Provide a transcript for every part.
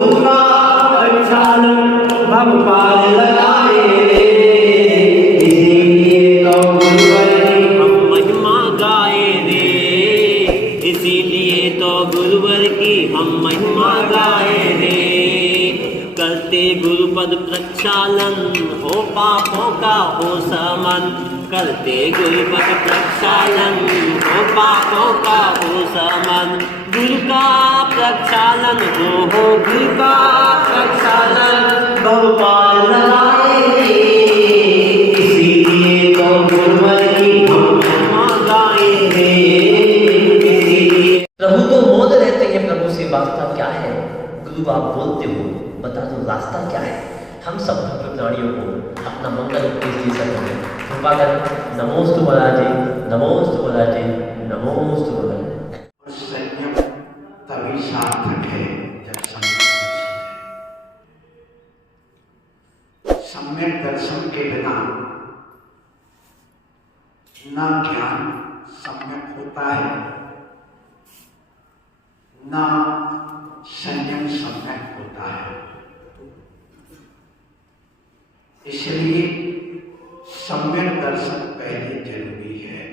उनका प्रक्षालन भगवान लगाए रे, इसीलिए तो गुरुवर की हम महिमा गाए रे, इसीलिए तो गुरुवर की हम महिमा गाए रे। करते गुरुपद प्रक्षालन हो पापों का हो समन, करते गुरुपद प्रक्षालन हो पापों का हो समन। गुरु का प्रक्षालन हो गुरु का प्रक्षालन भगवान लगाए रे, इसीलिए तो गुरुवर की हम महिमा गाए रे। प्रभु तो मोद रहते हैं, प्रभु से वास्ता क्या है? गुरु आप बोलते हो, बता दो रास्ता क्या है? हम सब भक्त प्राणियों को अपना मंगल उपदेश दे सकते हैं। कृपा कर नमोस्तु महाराजे, नमोस्तु महाराजे, नमोस्तु महाराजे। संयम तभी सार्थक है जब सम्यक दर्शन है। सम्यक दर्शन के बिना न ज्ञान सम्यक होता है, न संयम सम्यक होता है। इसलिए सम्यक दर्शन पहले जरूरी है।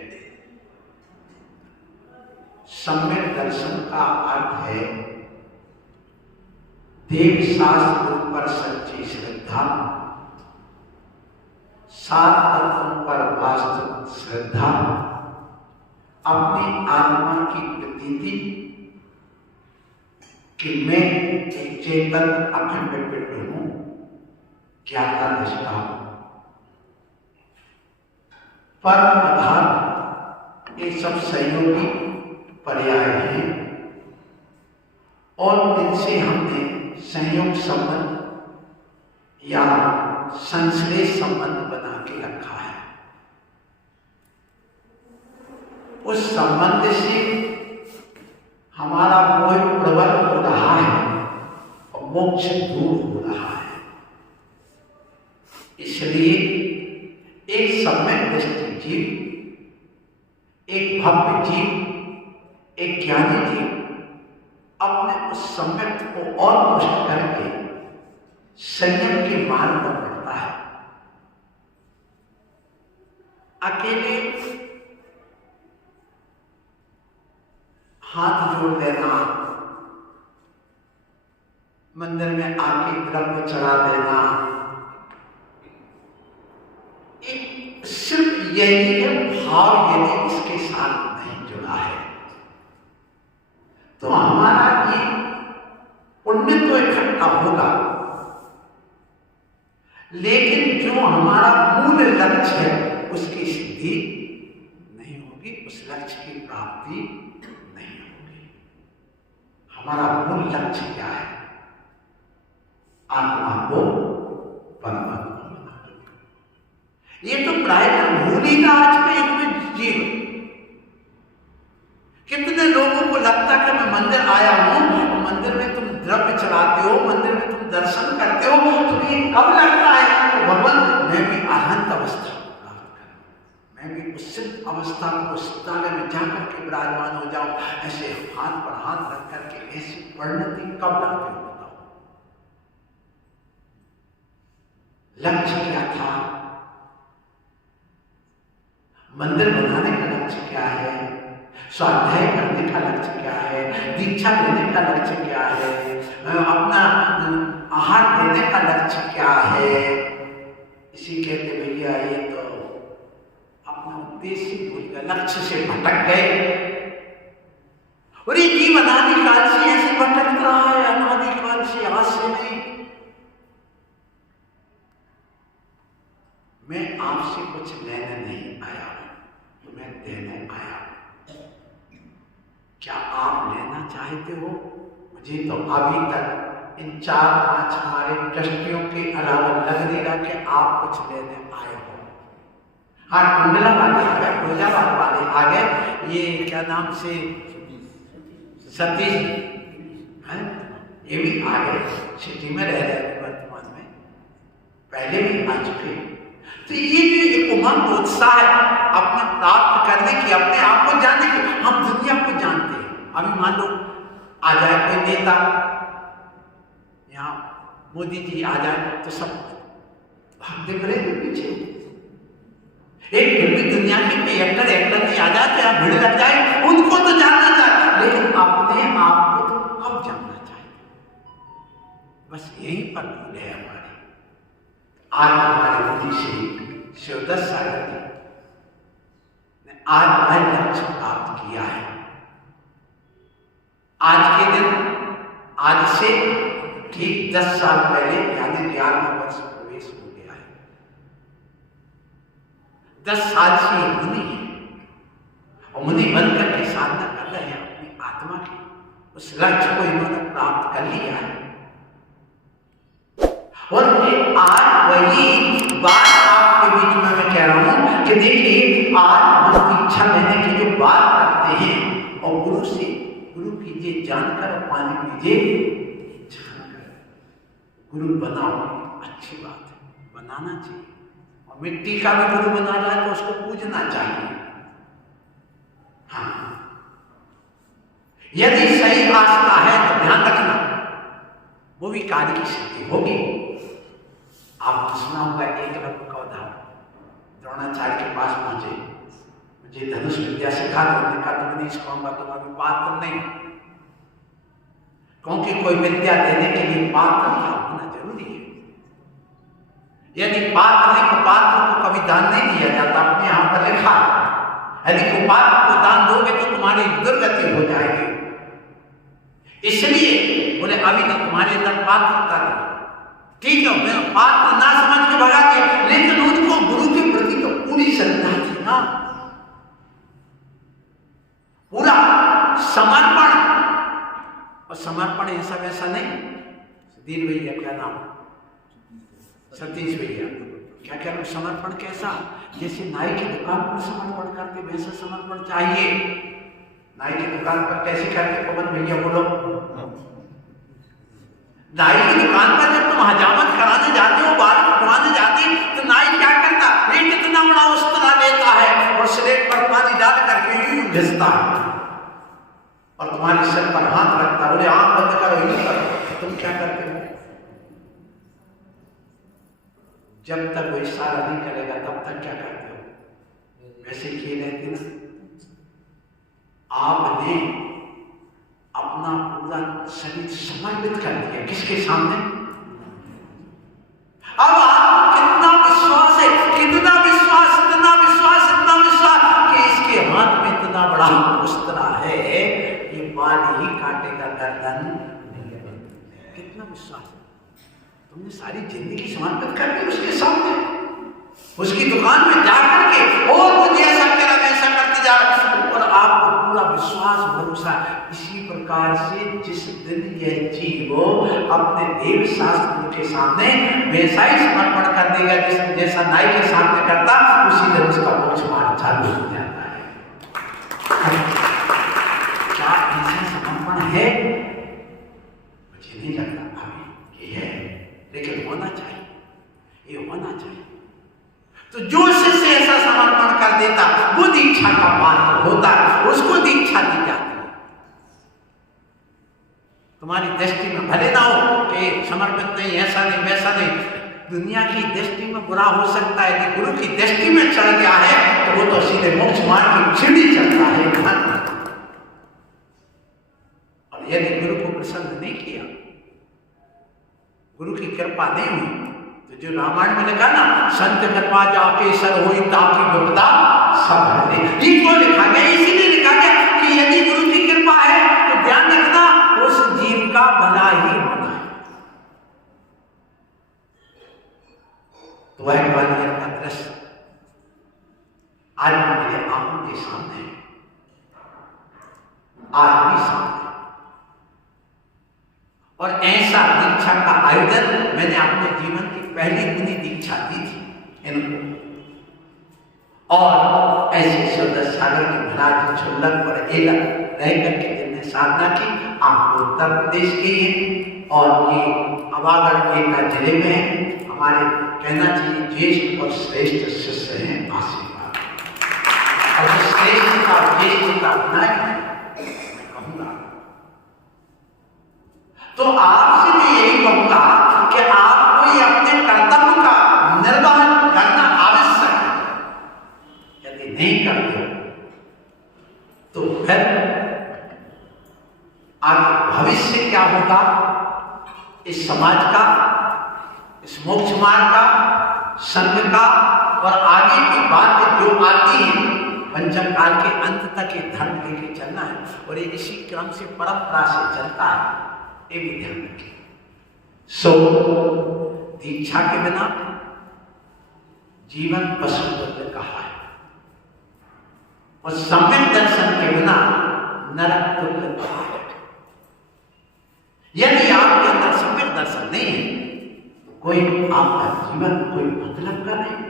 सम्यक दर्शन का अर्थ है देव शास्त्र पर सच्ची श्रद्धा, सात तत्वों पर वास्तविक श्रद्धा, अपनी आत्मा की प्रतीति कि मैं एक चेतन अखंड पिंड हूं, ज्ञाता दृष्टा हूं। परम पदार्थ ये सब सहयोगी पर्याय हैं और इनसे हमने संयोग संबंध या संश्लेष संबंध बना के रखा है। उस संबंध से हमारा मोह प्रबल हो रहा है और मोक्ष दूर हो रहा है। इसलिए एक सम्यक दृष्टि जीव, एक भव्य जीव, एक ज्ञानी जीव अपने उस सम्यक को और पुष्ट करके संयम के मार्ग पर बढ़ता है। अकेले हाथ जोड़ देना, मंदिर में आके द्रव्य चढ़ा देना, एक सिर्फ यही भाव यदि इसके साथ नहीं जुड़ा है तो हमारा ये पुण्य तो इकट्ठा होगा, लेकिन जो हमारा मूल लक्ष्य है उसकी सिद्धि नहीं होगी, उस लक्ष्य की प्राप्ति नहीं होगी। हमारा मूल लक्ष्य क्या है? आत्मा को परमात्मा बनाना। ये तो प्रायः भूल ही ना आज के युग में जीव। कितने लोगों को लगता है कि मैं मंदिर आया हूं, मंदिर में तुम द्रव्य चढ़ाते हो, मंदिर में तुम दर्शन करते हो, तो ये कब लगता है कि भगवान मैं भी अनंत अवस्था प्राप्त करूं, मैं भी उस सिद्ध अवस्था को स्थान में जाकर के विराजमान हो जाऊं। ऐसे हाथ पर हाथ रख करके ऐसी परिणति कब लगती हो बताओ? लक्ष्य क्या था? मंदिर बनाने का लक्ष्य क्या है? स्वाध्याय करने का लक्ष्य क्या है? दीक्षा देने का लक्ष्य क्या है? अपना आहार देने का लक्ष्य क्या है? इसी कहते भैया ये तो अपना उद्देश्य भूल गए, लक्ष्य से भटक गए। और ये जीव अनादिकाल से ऐसे भटक रहा है, अनादिकाल से, आज से नहीं। मैं आपसे कुछ लेने नहीं आया, मैं देने आया। क्या आप लेना चाहते हो? मुझे तो अभी तक इन 4-5 हमारे ट्रस्टियों के अलावा लग नहीं रहा कि आप कुछ लेने आए हो। हाँ, कुंडला वाले आ गए, फैजाबाद वाले आ गए, ये क्या नाम से सतीश हैं, ये भी आ गए, सिटी में रह रहे हैं वर्तमान में, पहले भी आ चुके। तो ये जो एक उमंग उत्साह है अपने प्राप्त करने की, अपने आप को जानने की, हम दुनिया को जानते हैं। अभी मान लो आ जाए कोई नेता, यहाँ मोदी जी आ जाए तो सब भागते फिरे पीछे। एक फिल्मी दुनिया के कोई एक्टर नहीं आ जाए तो यहाँ भीड़ लग जाए, उनको तो जानना चाहिए, लेकिन अपने आप को तो कब जानना चाहिए। बस यहीं पर भूल है हमारी। आज हमारे मोदी श्री शिवदत्त सागर जी ने आज वह लक्ष्य प्राप्त किया है। आज के दिन, आज से ठीक 10 साल पहले यानी 11वां वर्ष प्रवेश हो गया है। 10 साल से मुनि है और मुनि बनकर के साधना कर रहे हैं अपनी आत्मा की, उस लक्ष्य को इन्होंने प्राप्त कर लिया है। और आज वही बात आपके बीच में मैं कह रहा हूं कि देखिए, आज हम दीक्षा लेने की जो बात करते हैं और गुरु कीजिए जानकर, पानी पीजिए जानकर। गुरु बनाओ, अच्छी बात है, बनाना चाहिए। और मिट्टी का भी गुरु बना रहा है तो उसको पूजना चाहिए। हाँ, यदि सही आस्था है तो ध्यान रखना वो भी कार्य की सिद्धि होगी। आपको सुना होगा एकलव्य का उदाहरण। द्रोणाचार्य के पास पहुंचे, मुझे धनुष विद्या सिखा दो। उन्होंने कहा तुम नहीं सिखाऊंगा, तुम अभी पात्र नहीं, क्योंकि कोई विद्या देने के लिए पात्र होना जरूरी है। यदि पात्र नहीं तो पात्र को कभी दान नहीं दिया जाता, अपने यहाँ पर लिखा। यदि तुम पात्र को दान दोगे तो तुम्हारी दुर्गति हो जाएगी। इसलिए बोले अभी तो तुम्हारे अंदर पात्रता नहीं। ठीक है, मैं पात्र ना समझ के भगा दिया, लेकिन उनको गुरु के प्रति तो पूरी श्रद्धा थी ना, पूरा समर्पण। और समर्पण ऐसा वैसा नहीं। सुधीर भैया क्या नाम, सतीश भैया क्या कह रहे, समर्पण कैसा? जैसे नाई की दुकान पर समर्पण करते वैसा समर्पण चाहिए। नाई की दुकान पर कैसे करते, पवन भैया बोलो। नाई की दुकान पर जब तुम हजामत कराने जाते हो, बाल कटवाने जाते हो, तो नाई क्या करता, एक इतना बड़ा उस्तरा लेता है और स्लेट पर पानी डाल करके यूं घिसता है और तुम्हारे सिर पर हाथ रखता, बोले आंख बंद करो, यूं करो। तुम क्या करते हो? जब तक वो इशारा नहीं करेगा तब तक क्या करते हो? वैसे किए रहते ना। आपने अपना पूरा शरीर समर्पित कर दिया किसके सामने? अब आपको कितना विश्वास है, कितना विश्वास, इतना विश्वास, इतना विश्वास कि इसके हाथ में इतना बड़ा उस्तरा है, ये बाल ही काटेगा, गर्दन। कितना विश्वास है। तुमने सारी जिंदगी समर्पित कर दी उसके सामने, उसकी दुकान में जाकर के, और मुझे ऐसा करा वैसा करते जा रहा, और आपको पूरा विश्वास भरोसा। इसी प्रकार से जिस दिन यह जीव अपने देव शास्त्र के सामने वैसा ही समर्पण कर देगा जैसा नाई के सामने करता, उसी दिन उसका मोक्ष मार्ग चालू हो जाता है। क्या ऐसा समर्पण है? मुझे नहीं लगता अभी कि है, लेकिन होना चाहिए, ये होना चाहिए। तो जो शिष्य ऐसा समर्पण कर देता वो दीक्षा का पात्र होता है, उसको दीक्षा दी जाती है। तुम्हारी दृष्टि में भले ना हो कि समर्पित नहीं, ऐसा नहीं, वैसा नहीं, दुनिया की दृष्टि में बुरा हो सकता है, यदि गुरु की दृष्टि में चढ़ गया है तो वो तो सीधे मोक्ष मार्ग की सीढ़ी चढ़ता है। और यदि गुरु को प्रसन्न नहीं किया, गुरु की कृपा नहीं हुई, तो जो रामायण में लिखा ना, संत कृपा जाके सर होई ताकि विपदा सब हरे, ये क्यों लिखा गया? इसीलिए लिखा गया कि यदि गुरु की कृपा है तो ध्यान रखना उस जीव का भला ही होना है। तो वह ग्वालियर का दृश्य आज मेरे आंखों के सामने, आज भी सामने। और ऐसा दीक्षा का आयोजन मैंने अपने जीवन की पहली मुनि दीक्षा दी थी इनको। और ऐसे शिवदत्त सागर के महाराज छुल्लक पर एलक रह करके जिनने साधना की, आपको उत्तर प्रदेश के हैं और ये अवागढ़ एटा जिले में है। हमारे कहना चाहिए ज्येष्ठ और श्रेष्ठ शिष्य हैं, आशीर्वाद। और श्रेष्ठ का ज्येष्ठ का मैं कहूंगा, तो आपसे भी यही कहूंगा इस समाज का, इस मोक्ष मार्ग का, संघ का और आगे की बात जो आती है पंचम काल के अंत तक ये धर्म लेके चलना है और ये इसी क्रम से परंपरा से चलता है, ये भी ध्यान रखें। सो दीक्षा के बिना जीवन पशु तुल्य कहा है और सम्यक दर्शन के बिना नरक तुल्य कहा है। यदि आपके अंदर सम्यक दर्शन नहीं है तो कोई आपका जीवन कोई मतलब का नहीं।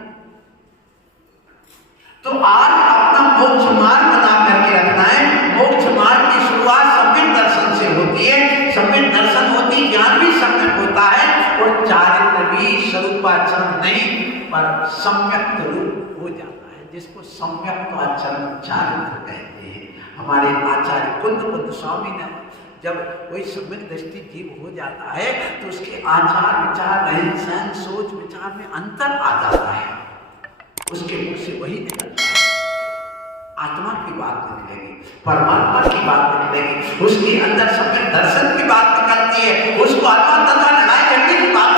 तो आज अपना मोक्ष मार्ग बना करके रखना है। मोक्ष मार्ग की शुरुआत सम्यक दर्शन से होती है। सम्यक दर्शन होती, ज्ञान भी सम्यक होता है और चारित्र भी स्वरूपाचरण नहीं पर सम्यक रूप हो जाता है, जिसको सम्यक आचरण चारित्र कहते हैं। हमारे आचार्य कुंद स्वामी ने जब कोई सम्यक दृष्टि जीव हो जाता है तो उसके आचार विचार रहन सहन सोच विचार में अंतर आ जाता है, उसके मुख से वही निकलता है, आत्मा की बात निकलेगी, परमात्मा की बात निकलेगी, उसके अंदर सम्यक दर्शन की बात निकलती है, उसको आत्मा तथा लड़ाई करने की बात